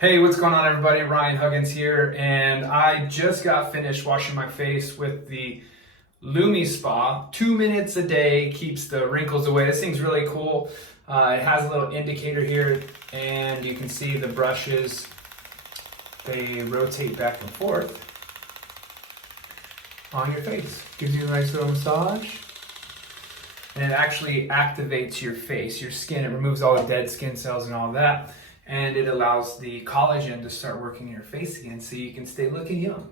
Hey, what's going on everybody? Ryan Huggins here, and I just got finished washing my face with the Lumi Spa. 2 minutes a day keeps the wrinkles away. This thing's really cool. It has a little indicator here, and you can see the brushes. They rotate back and forth on your face. Gives you a nice little massage. And it actually activates your face, your skin. It removes all the dead skin cells and all that. And it allows the collagen to start working in your face again so you can stay looking young.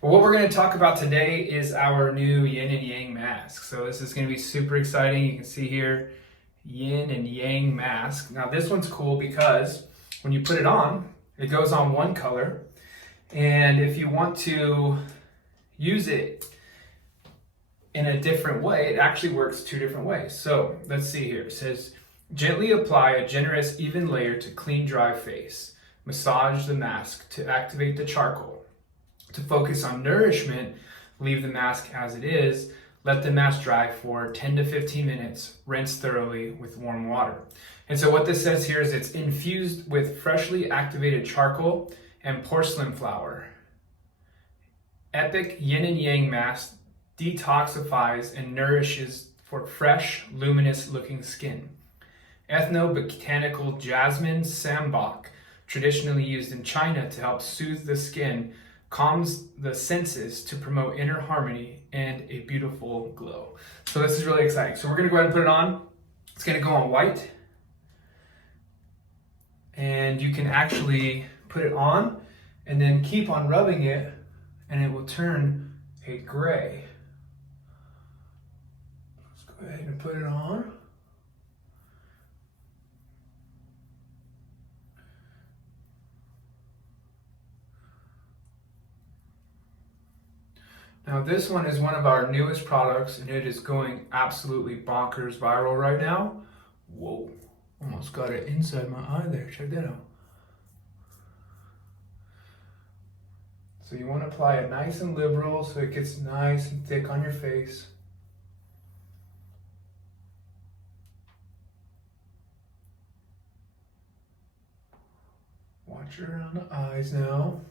Well, what we're going to talk about today is our new yin and yang mask. So this is going to be super exciting. You can see here, yin and yang mask. Now this one's cool because when you put it on, it goes on one color. And if you want to use it in a different way, it actually works two different ways. So let's see here. It says, gently apply a generous, even layer to clean, dry face. Massage the mask to activate the charcoal. To focus on nourishment, leave the mask as it is. Let the mask dry for 10 to 15 minutes. Rinse thoroughly with warm water. And so what this says here is it's infused with freshly activated charcoal and porcelain flower. Epoch Yin and Yang mask detoxifies and nourishes for fresh, luminous looking skin. Ethnobotanical jasmine sambok, traditionally used in China to help soothe the skin, calms the senses to promote inner harmony and a beautiful glow. So this is really exciting. So we're gonna go ahead and put it on. It's gonna go on white. And you can actually put it on and then keep on rubbing it and it will turn a gray. Let's go ahead and put it on. Now this one is one of our newest products and it is going absolutely bonkers viral right now. Whoa, almost got it inside my eye there, check that out. So you want to apply it nice and liberal so it gets nice and thick on your face. Watch it around the eyes now.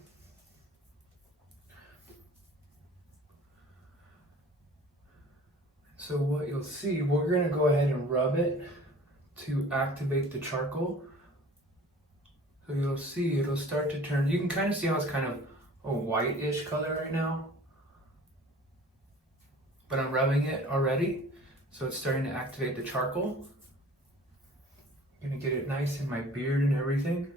So what you'll see, we're going to go ahead and rub it to activate the charcoal. So you'll see it'll start to turn, you can kind of see how it's kind of a whitish color right now. But I'm rubbing it already, so it's starting to activate the charcoal. I'm going to get it nice in my beard and everything.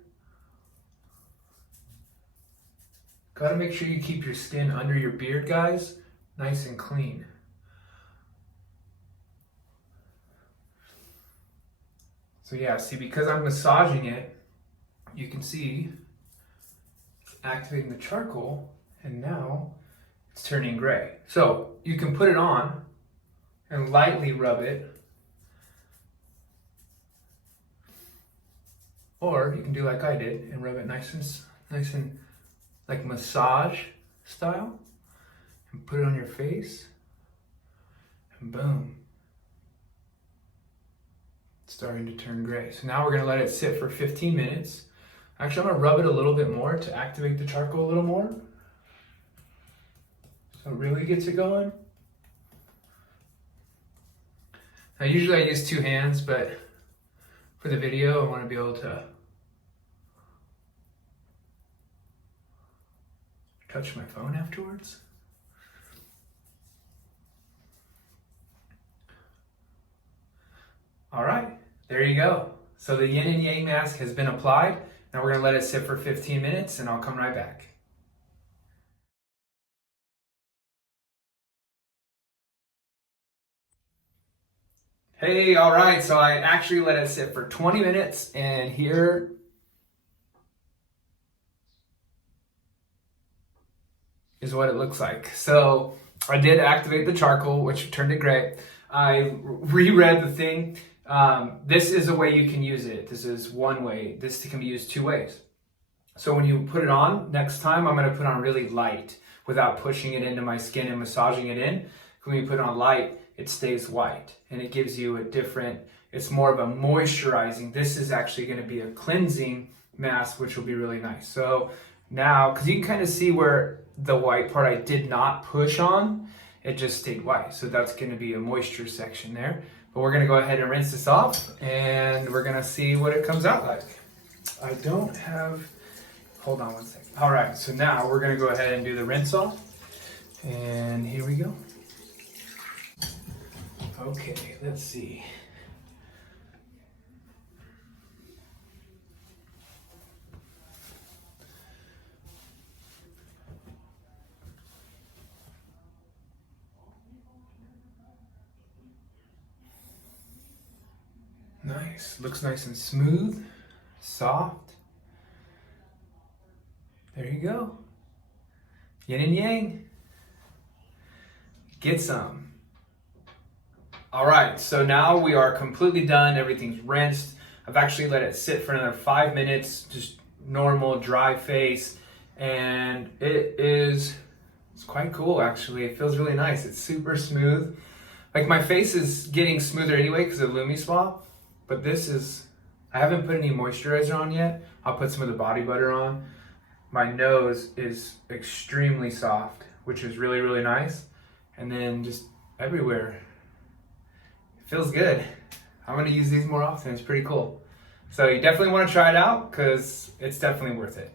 Got to make sure you keep your skin under your beard, guys, nice and clean. So yeah, see, because I'm massaging it, you can see it's activating the charcoal and now it's turning gray. So you can put it on and lightly rub it, or you can do like I did and rub it nice and like massage style and put it on your face and boom. Starting to turn gray. So now we're going to let it sit for 15 minutes. Actually, I'm going to rub it a little bit more to activate the charcoal a little more. So it really gets it going. Now usually I use two hands, but for the video I want to be able to touch my phone afterwards. All right, there you go. So the yin and yang mask has been applied. Now we're gonna let it sit for 15 minutes and I'll come right back. Hey, all right, so I actually let it sit for 20 minutes and here is what it looks like. So I did activate the charcoal, which turned it gray. I reread the thing. This is a way you can use it. This is one way. This can be used two ways. So when you put it on, next time I'm going to put on really light without pushing it into my skin and massaging it in. When you put it on light, it stays white and it gives you a different, it's more of a moisturizing. This is actually going to be a cleansing mask, which will be really nice. So now, because you can kind of see where the white part I did not push on, it just stayed white. So that's going to be a moisture section there. But we're going to go ahead and rinse this off, and we're going to see what it comes out like. I don't have, hold on one second. All right, so now we're going to go ahead and do the rinse off. And here we go. Okay, let's see. Nice, looks nice and smooth, soft. There you go. Yin and yang. Get some. All right, so now we are completely done. Everything's rinsed. I've actually let it sit for another 5 minutes, just normal dry face. And it's quite cool actually. It feels really nice. It's super smooth. Like my face is getting smoother anyway because of Lumi Swap. But this is, I haven't put any moisturizer on yet. I'll put some of the body butter on. My nose is extremely soft, which is really, really nice. And then just everywhere. It feels good. I'm gonna use these more often. It's pretty cool. So you definitely wanna try it out because it's definitely worth it.